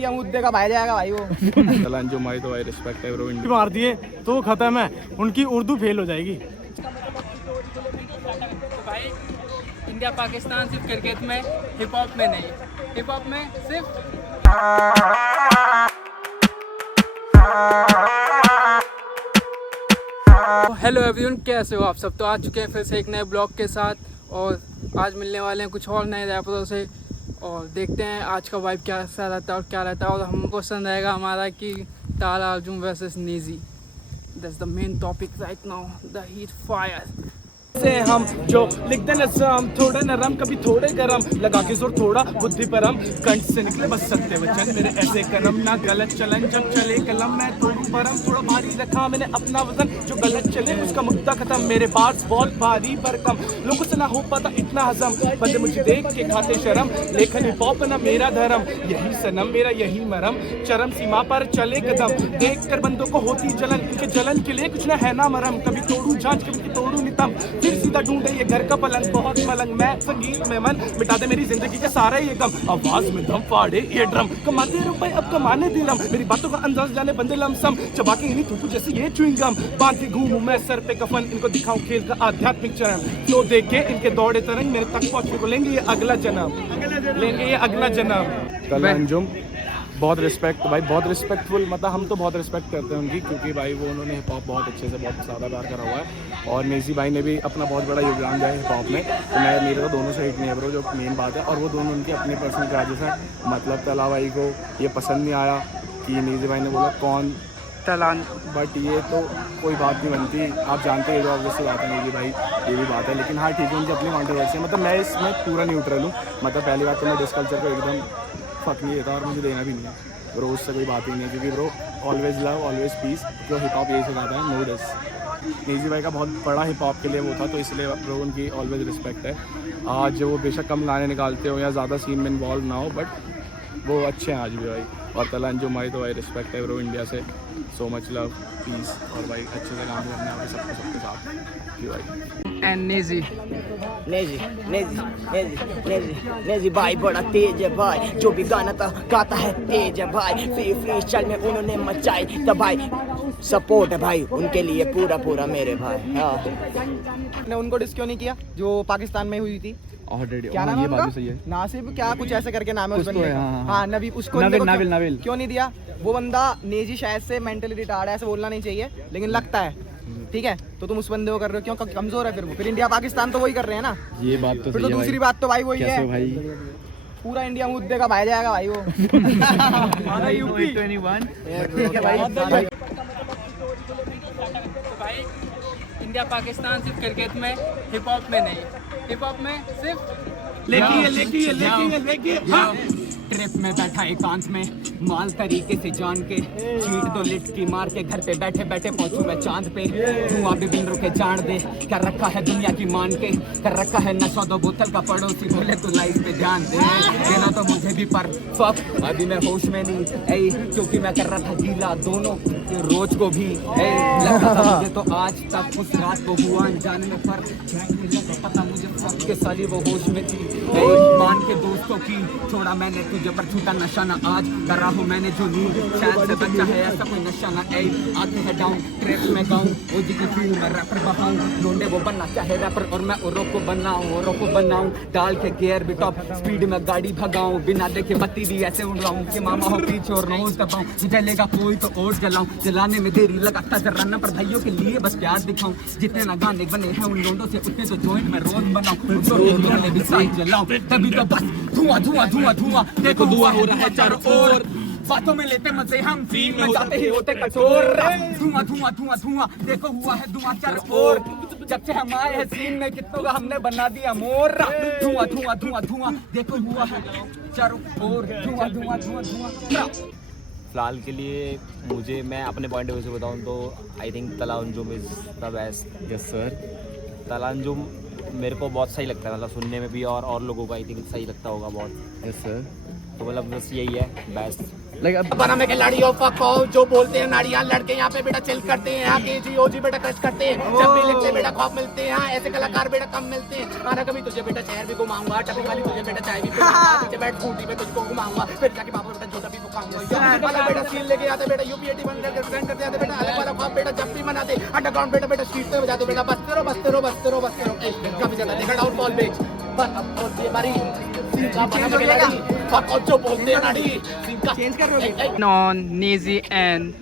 India मुद्दे का भाई जाएगा भाई वो। तलांजुम भाई तो भाई रिस्पेक्ट है ब्रो। मार दिए तो खत्म है, उनकी उर्दू फेल हो जाएगी। भाई इंडिया पाकिस्तान सिर्फ क्रिकेट में, हिप हॉप में नहीं। हिप हॉप में सिर्फ हेलो एवरीवन, कैसे हो आप सब। तो आ चुके हैं फिर से एक नए ब्लॉग के साथ और आज मिलने वाले हैं कुछ और नए रैपरों से और देखते हैं आज का वाइब कैसा रहता है और क्या रहता है। और हमको पसंद आएगा हमारा कि ताला Arjun versus Naezy. That's the main topic right now, the heat fire से हम जो लिखते नज़म थोड़े नरम कभी थोड़े गरम, लगा के जोर थोड़ा बुद्धि परम, कंठ से निकले बस सत्य वचन, मेरे ऐसे करम ना गलत चलन, जब चले कलम मैं थोड़ी परम, थोड़ा भारी रखा मैंने अपना वजन, जो गलत चले उसका मुद्दा खत्म, मेरे बार्स बहुत भारी भरकम, लोगों से ना हो पाता इतना हजम, बंदे मुझे देख के खाते शर्म, लेखन हिप हॉप ना मेरा धर्म, यही सनम मेरा यही मरम, चरम सीमा पर चले कदम, देख कर बंदों को होती जलन, इनके जलन के लिए कुछ ना है ना मरम, कभी तोड़ू जांच कभी तोड़ू नितम, फिर सीधा ढूंढे ये घर का पलंग, बहुत मलंग मैं संगीत में मन, मिटा दे मेरी जिंदगी का सारा ये गम, आवाज में दम फाड़े ये ड्रम, कमाते रुपए अब कमाने दिलम, मेरी बातों का अंदाज जाने बंदे लमसम, चबा के इन्हीं थूथू जैसे ये च्युइंगम, बांध के घूमूं मैं सर पे कफन, इनको दिखाऊं खेल का आध्यात्मिक चरण, तो देख के इनके दौड़े तरंग मेरे तक पहुंचने को लेंगे ये अगला जन्म, लेंगे ये अगला जन्म। तलांजुम बहुत रिस्पेक्ट भाई, बहुत रिस्पेक्टफुल, मतलब हम तो बहुत रिस्पेक्ट करते हैं उनकी, क्योंकि भाई वो उन्होंने हिप हॉप बहुत अच्छे से बहुत ज़्यादा प्यार करा हुआ है और नेजी भाई ने भी अपना बहुत बड़ा योगदान दिया है हिप हॉप में। तो मैं मेरे तो दोनों से हिट नहीं है ब्रो, जो मेन बात है, और वो दोनों उनकी अपनी पर्सनल चार्जेस हैं। मतलब तला भाई को ये पसंद नहीं आया कि नेजी भाई ने बोला कौन तलान, बट ये तो कोई बात नहीं बनती, आप जानते हैं जो ऑब्वियसली बात है नेजी भाई, ये भी बात है, लेकिन हाँ ठीक है उनकी अपनी कॉन्ट्रोवर्सी है। मतलब मैं इसमें पूरा न्यूट्रल हूँ, मतलब पहली बात तो मैं डिस्कल्चर को एकदम फक नहीं देता और मुझे देना भी नहीं है ब्रो, उससे कोई बात ही नहीं है, क्योंकि bro always love always peace, जो हिप हॉप यही सिखाता है, नो डिस। नेजी भाई का बहुत बड़ा हिप हॉप के लिए वो था, तो इसलिए ब्रो उनकी ऑलवेज रिस्पेक्ट है। आज वो बेशक कम गाने निकालते हो या ज़्यादा सीन में इन्वॉल्व ना हो, बट वो अच्छे हैं आज भी भाई। और तलांजुम भाई तो भाई रिस्पेक्ट है ब्रो, इंडिया से सो मच लव पीस, और भाई अच्छे से काम करना है सबके साथ क्यों भाई। एंड नेजी नेजी नेजी नेजी नेजी नेजी भाई बड़ा तेज है भाई, जो भी गाना था गाता है तेज है भाई, फ्री स्टाइल में उन्होंने मचाई तो भाई सपोर्ट है भाई उनके लिए पूरा पूरा मेरे भाई। ने उनको डिस क्यों नहीं किया जो पाकिस्तान में हुई थी, क्या नाम है उनका? नासिब क्या कुछ ऐसे करके नाम है उस बंदे का। हाँ नबी, उसको नाविल क्यों नहीं दिया? वो बंदा नेजी शायद से मेंटली रिटार्ड है, ऐसे बोलना नहीं चाहिए लेकिन लगता है, ठीक है, तो तुम उस बंदे को कर रहे हो, क्यों कमजोर है फिर वो, फिर इंडिया पाकिस्तान तो वही कर रहे हैं ना, ये बात तो फिर तो दूसरी बात तो भाई वही है भाई, पूरा इंडिया मुद्दे का भाई जाएगा भाई वो। यूपी 21 भाई इंडिया पाकिस्तान सिर्फ क्रिकेट में, हिप हॉप में नहीं। हिप हॉप में सिर्फ लेकिन ट्रिप में बैठा एकांत में माल तरीके से जान के, चीट दो लिट की मार के, घर पे बैठे बैठे पहुंचू मैं चांद पे, धुआं भी बिन रुके जान दे, कर रखा है दुनिया की मान के, कर रखा है नशा दो बोतल का, पड़ोसी बोले तू लाइफ पे ध्यान दे, देना तो मुझे भी पर फक अभी मैं होश में नहीं, क्योंकि मैं कर रहा था गीला दोनों रोज को भी, लगा था मुझे तो आज तक उस रात को हुआ अनजाने में, पर पता मुझे फक के साली वो होश में थी, मान के दोस्तों की छोड़ा मैंने तुझे पर छूटा नशा ना, आज कर रहा हूँ मैंने जो नींद शायद से बच्चा है ऐसा कोई नशा ना, आते हैं डाउन ट्रैक में गाऊं, ओजी की फील्ड में रैपर बहाऊं, ढूंढे वो बनना चाहे रैपर और मैं औरों को बनाऊं, डाल के गियर भी टॉप स्पीड में गाड़ी भगाऊं, बिना देखे बत्ती भी ऐसे उड़ रहा हूँ कि मामा हो पीछे और नोज दबाऊं, जलेगा कोई तो और जलाऊं, जलाने में देरी लगाता जराना पर भाइयों के लिए बस प्यार दिखाऊं, जितने ना गाने बने हैं उन लोगों से उतने तो जॉइंट में रोज बनाऊं, भी साथ जलाऊं, तभी तो बस धुआं धुआं धुआं धुआं, देखो धुआं हो रहा है चारों ओर, बातों में लेते मजे हम, फील में जाते ही होते कठोर, धुआं धुआं धुआं धुआं, देखो हुआ है धुआं चारों ओर, जब से हम आए हैं सीन में कितनों का हमने बना दिया मोर, धुआं धुआं धुआं धुआं, देखो हुआ है चारों ओर, धुआं धुआं धुआं धुआं। फिलहाल के लिए मुझे, मैं अपने पॉइंट ऑफ व्यू से बताऊं तो I think Talanjum is the best. Yes sir, Talanjum मेरे को बहुत सही लगता है, मतलब सुनने में भी और लोगों को आई थिंक सही लगता होगा बहुत। यस सर, तो मतलब बस यही है बेस्ट। बना में खिलाड़ियों फको जो बोलते हैं नाड़ियाँ लड़के यहाँ पे बेटा चिल करते हैं, यहाँ के जी ओजी बेटा क्रश करते हैं, जब भी लिखते बेटा खौफ मिलते हैं, ऐसे कलाकार बेटा कम मिलते हैं, आना कभी तुझे बेटा शहर भी घुमाऊंगा, टपी वाली तुझे बेटा चाय भी पिलाऊंगा, तुझे बैठ स्कूटी पे तुझको घुमाऊंगा, फिर जाके बाबा बेटा छोटा भी वाला बेटा सील लेके आते बेटा यूपीएटी बन के रिप्रेजेंट करते आते बेटा अलग वाला ख्वाब बेटा जब भी मनाते अंडरग्राउंड बेटा बेटा स्ट्रीट पे बजाते बेटा बसते रहो बसते रहो बसते रहो बसते रहो काफी ज्यादा देखा डाउनफॉल बेच पर अब और ये हमारी चेंज हो जाएगा फक और जो बोलते हैं नाड़ी चेंज कर रहे हो नॉन नेजी एंड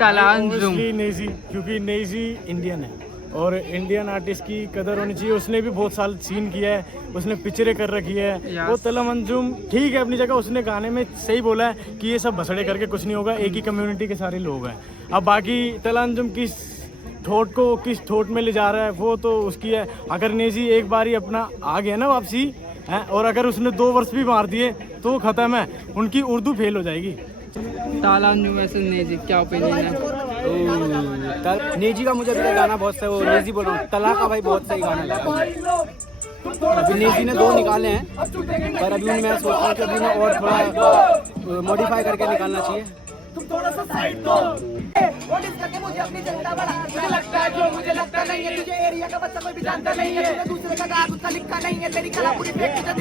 तलांजुम। Obviously नेजी, क्योंकि नेजी इंडियन है और इंडियन आर्टिस्ट की कदर होनी चाहिए। उसने भी बहुत साल सीन किया है, उसने पिक्चरें कर रखी है। Yes. वो तलामंजुम ठीक है अपनी जगह, उसने गाने में सही बोला है कि ये सब भसड़े करके कुछ नहीं होगा, एक ही कम्युनिटी के सारे लोग हैं। अब बाकी तलांजुम किस ठोट को किस ठोट में ले जा रहा है वो तो उसकी है। अगर नेजी एक बार ही अपना आ गया ना वापसी है, और अगर उसने 2 वर्ष भी मार दिए तो वो ख़त्म है, उनकी उर्दू फेल हो जाएगी। तालांजुम वैसे नेजी क्या ओपिनियन है? नेजी का मुझे अभी तक गाना बहुत सही, वो नेजी बोल रहा हूँ, तला का भाई बहुत सही गाना लगा। अभी नेजी ने 2 निकाले हैं, पर अभी मैं सोच रहा हूँ कि अभी मैं और थोड़ा मॉडिफाई करके निकालना चाहिए। तुम थोड़ा सा साइड दो व्हाट इज करके मुझे अपनी जनता बढ़ा मुझे लगता है जो मुझे लगता नहीं है तुझे एरिया का बच्चा कोई भी जानता नहीं है तूने दूसरे का गाना उसका लिखा नहीं है तेरी कला पूरी फेक तुझे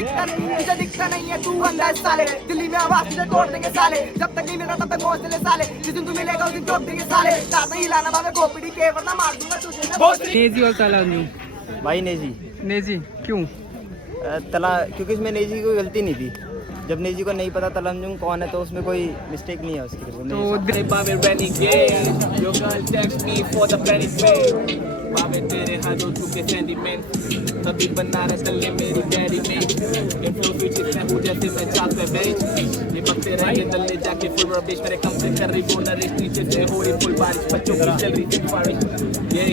दिखता नहीं है तू अंधा है साले दिल्ली में आवाज तुझे तोड़ देंगे साले जब तक नहीं मिला तब तक पहुंच ले साले जिस दिन तू मिलेगा उस दिन तोड़ देंगे साले साथ ही लाना भावे गोपीडी के वरना मार दूंगा तुझे नेजी और तालांजुम। भाई नेजी नेजी क्यों? तला, क्योंकि इसमें नेजी की कोई गलती नहीं थी। जब नेजी को नहीं पता तलांजुम कौन है तो उसमें कोई मिस्टेक नहीं है उसकी। तेरे हाथों चुके सेंटीमेंट तभी बना रहे तल्ले मेरी डैडी में इन्फ्लो स्विचेस में हो जैसे मैं चाक पे बेच ये बकते रहेंगे तल्ले जाके फुल रबिश मेरे कम से कर रही बोल रही नीचे से हो रही फुल बारिश बच्चों की चल रही थी बारिश ये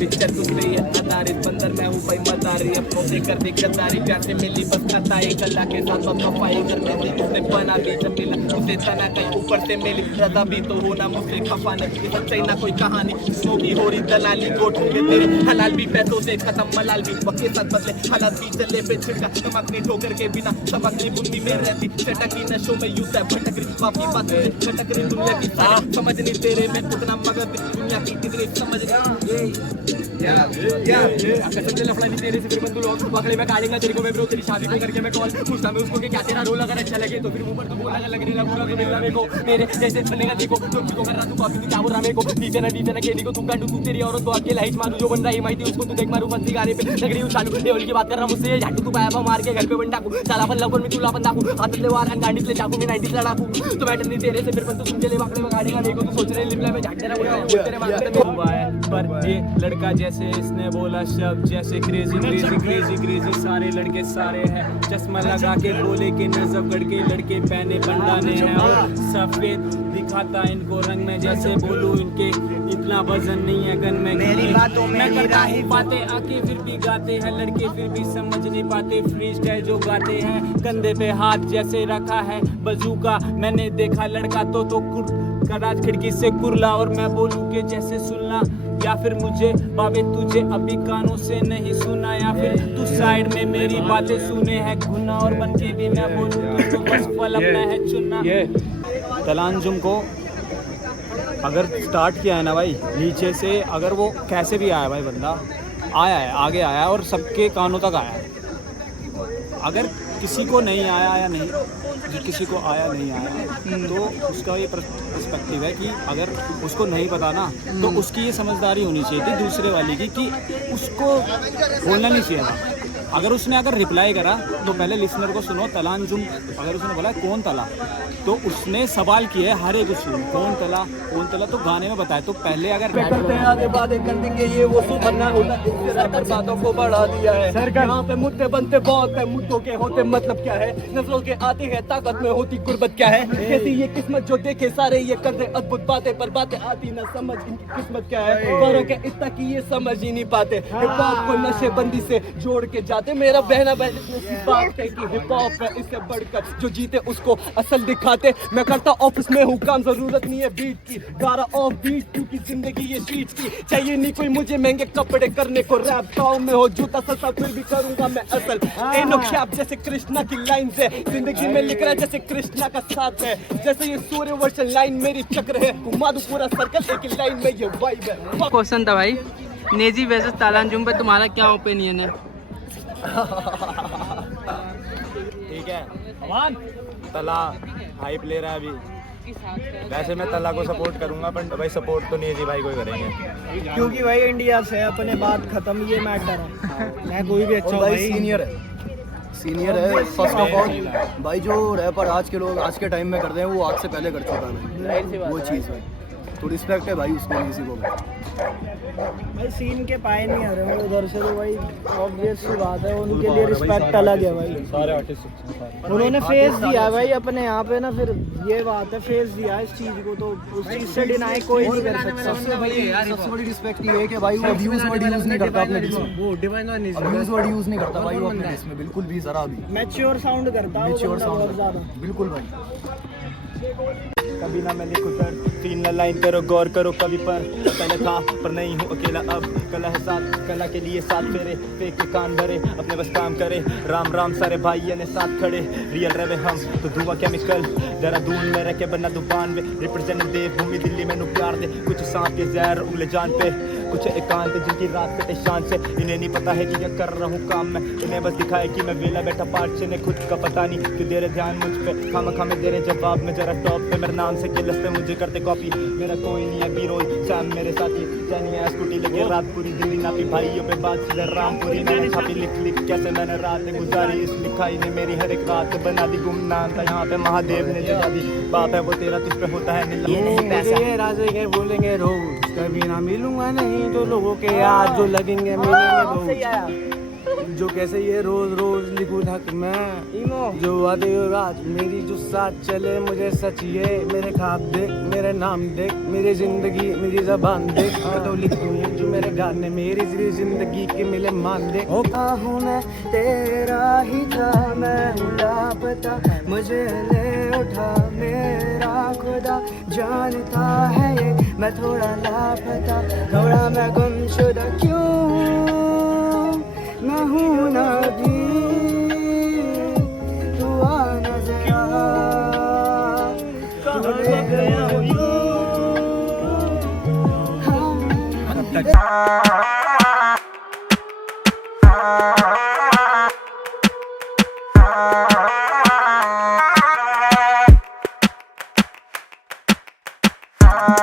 पिक्चर तुम रही है आधारित बंदर मैं हूँ भाई मदारी अपनों से कर दी गद्दारी प्यार से मिली बस खाता एक अल्लाह के साथ बस खफाई कर में थी उसने बना दी जब मिला उसे तना कहीं ऊपर से मिली रदा भी तो होना मुझसे खफा नहीं सच्चाई ना कोई कहानी स्नो भी हो रही दलाली गोठों में तेरे हलाल भी पैसों से खत्म मलाल भी वक्त के साथ बदले हालात भी चले पे छिड़का नमक नहीं ठोकर के बिना चमक नहीं बुंदी में रहती चटकी नशों में यूं है भटक रही बापी बात भटक रही दुनिया की सारी समझ नहीं तेरे में उतना मगर दुनिया की कितनी समझ नहीं लफड़ा नहीं तेरे से फिर बंदू लोग पकड़े में काटेगा तेरे को मैं ब्रो तेरी शादी को करके मैं कॉल पूछता मैं उसको कि क्या तेरा रोल अगर अच्छा लगे तो फिर ऊपर तो बोला लग रही पूरा तो मिलना मेरे को मेरे जैसे चलेगा देखो तुम को कर रहा तू कॉपी क्या बोल रहा मेरे को डीजे ना केडी को तू काटू तू तेरी औरत को अकेला ही मारू जो बन रहा है माइटी उसको तू देख मारू मस्ती गाने पे लग रही हूं चालू डेवल की बात कर रहा हूं मुझसे झाटू तू पाया मार के घर पे बंदा को साला अपन लवर में तू लापन दाकू हाथ ले वार गांडी ले चाकू में 90 लड़ाकू तो बैठ नहीं तेरे से फिर तू तुम चले बाकड़े में गाड़ेगा देखो तू सोच रहे लिपला में झाट तेरा तेरे मारते हुआ है पर ये लड़का जैसे इसने बोला शब्द जैसे क्रेजी क्रेजी क्रेजी क्रेजी सारे लड़के सारे हैं चश्मा लगा के बोले के नजब गढ़ के लड़के पहने बंडाने हैं और सफेद दिखाता इनको रंग में जैसे बोलूं इनके इतना वजन नहीं है गन में मेरी बातों में नहीं बातें आके फिर भी गाते हैं लड़के फिर भी समझ नहीं पाते फ्री स्टाइल जो गाते हैं कंधे पे हाथ जैसे रखा है बजूका मैंने देखा लड़का तो कराज खिड़की से कुरला और मैं बोलूं के जैसे सुनना या फिर मुझे बाबे तुझे अभी कानों से नहीं सुना या फिर तू साइड में मेरी बातें सुने हैं गुना और बन के भी मैं बोलूं तो बस फल अपना है चुनना। तलांजुम को अगर स्टार्ट किया है ना भाई नीचे से अगर वो कैसे भी आया भाई बंदा आया है आगे आया है और सबके कानों तक आया है। अगर किसी को नहीं आया या नहीं किसी को आया नहीं आया तो उसका ये पर्सपेक्टिव है कि अगर उसको नहीं पता ना तो उसकी ये समझदारी होनी चाहिए थी दूसरे वाले की कि उसको बोलना नहीं चाहिए था। अगर उसने रिप्लाई करा तो पहले लिसनर को सुनो तलांजुम अगर उसने बोला कौन तला तो उसने सवाल किए हर एक उसने कौन तला तो गाने में बताया तो पहले अगर करते हैं आगे बातें कर देंगे ये वो सुबह होता इससे ज्यादा बातों को बढ़ा दिया है सर यहाँ पे मुद्दे बनते बहुत है मुद्दों के होते मतलब क्या है नस्लों के आती है ताकत में होती गुर्बत क्या है कैसी ये किस्मत जो देखे सारे ये करते अद्भुत बातें पर बातें आती ना समझ इनकी किस्मत क्या है फर्क है इतना कि ये समझ ही नहीं पाते हिप हॉप को नशेबंदी से जोड़ के जाते मेरा बहना बहन की बात है कि हिप हॉप है इससे बढ़कर जो जीते उसको असल दिखाते मैं करता ऑफिस में हूँ काम जरूरत नहीं है बीट की गारा ऑफ बीट क्योंकि जिंदगी ये शीट की चाहिए नहीं कोई मुझे महंगे कपड़े करने को रैप टाउन में हो जूता सस्ता फिर भी करूंगा मैं असल एनो कैप जैसे कृष्णा की लाइन से जिंदगी में लिख रहा है जैसे कृष्णा का साथ है जैसे ये सूर्य वर्षन लाइन मेरी चक्र है घुमा दूं पूरा सर्कल एक लाइन में ये वाइब है। क्वेश्चन था भाई नेजी वर्सेस तालांजुम पे तुम्हारा क्या ओपिनियन है? ठीक है तला हाइप ले रहा है अभी। वैसे मैं तला को सपोर्ट करूंगा, पर भाई सपोर्ट तो नेजी भाई को ही करेंगे, क्योंकि भाई इंडिया से अपने बात खत्म, ये मैटर है। मैं कोई भी अच्छा भाई सीनियर है फर्स्ट ऑफ ऑल। भाई जो रैपर आज के लोग आज के टाइम में करते हैं वो आज से पहले कर चुका है भाई, वो चीज़ भाई तो रिस्पेक्ट है भाई उसको, किसी को भाई सीन के पाए नहीं आ रहे हैं उधर से, तो भाई ऑब्वियस सी बात है, उनके लिए रिस्पेक्ट अलग है भाई। सारे आर्टिस्ट उन्होंने फेस दिया है भाई अपने यहाँ पे ना, फिर ये बात है फेस दिया है इस चीज़ को, तो उस चीज़ से डिनाई कोई नहीं कर सकता। सबसे बड़ी रिस्पेक्ट ये है कि भाई वो व्यूज वर्ड यूज़ नहीं करता अपने डिस में, व्यूज वर्ड यूज़ नहीं करता भाई वो अपने डिस में बिल्कुल भी, ज़रा भी मैच्योर साउंड करता है, मैच्योर बहुत साउंड ज़्यादा। बिल्कुल भाई। कभी ना मैं लिखूं सर 3 लाइन करो गौर करो कवि पर, पहले था पर नहीं हूँ अकेला अब, कला है साथ कला के लिए साथ फेरे, फेंक के कान भरे अपने बस काम करे, राम राम सारे भाई ने साथ खड़े, रियल रहे हम तो धुआं केमिकल, जरा दून में रखे बना दुकान में, रिप्रेजेंट देवभूमि दिल्ली में प्यार दे, कुछ सांप के जहर उंगले जान पे, कुछ एकांत जिनकी रात कटे शान से, इन्हें नहीं पता है कि क्या कर रहा हूँ काम में, इन्हें बस दिखाए कि मैं वेला बैठा पार्ट से, खुद का पता नहीं कि दे रहे ध्यान मुझ पे, खाम दे रहे जवाब में, जरा टॉप पे मेरे नाम से किलस पे मुझे करते कॉपी, मेरा कोई नहीं है बीरोज सैम मेरे साथी, जानिए स्कूटी लेके रात पूरी दिल्ली नापी, भाइयों पे बात सीधे रामपुरी मैंने छापी, लिख कैसे मैंने रात गुजारी, इस लिखाई ने मेरी हर एक रात बना दी, गुमनाम था यहाँ पे महादेव ने जगा दी, बाप है वो तेरा तुझ पे होता है ये नहीं पैसा ये राजे के बोलेंगे रोज, कभी ना मिलूंगा नहीं तो लोगों के याद जो लगेंगे मिलेंगे रोज, जो कैसे ये रोज रोज लिखूं हक मैं, जो आधे रात मेरी जो साथ चले, मुझे सच ये मेरे ख्वाब देख, मेरे नाम देख, मेरी जिंदगी मेरी जबान देख, तो लिख दूं ये जो मेरे गाने मेरी जिंदगी के मिले मान देख। होता हूँ मैं तेरा ही था, मैं लापता मुझे ले उठा मेरा खुदा, जानता है ये मैं थोड़ा लापता, थोड़ा मैं गुमशुदा, क्यों मैं हूँ ना भी, तू आ ना जरा, कहाँ गया यूं, हाँ।